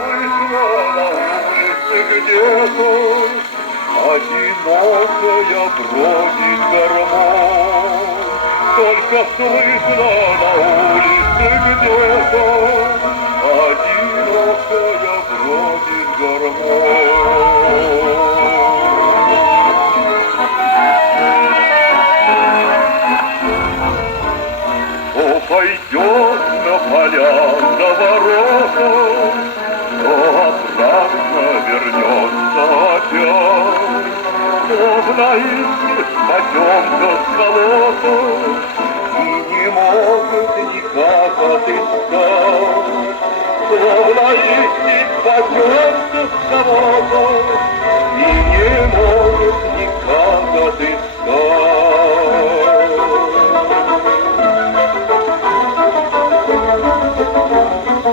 слышно на улице где-то одинокая бродит гармонь. Только слышно на улице где-то одинокая бродит гармонь. Кто пойдет на поля за ворота, кто обратно вернется опять. Словно из потемка сколота и не может никак отыскать. Словно из потемка сколота и не может никак отыскать.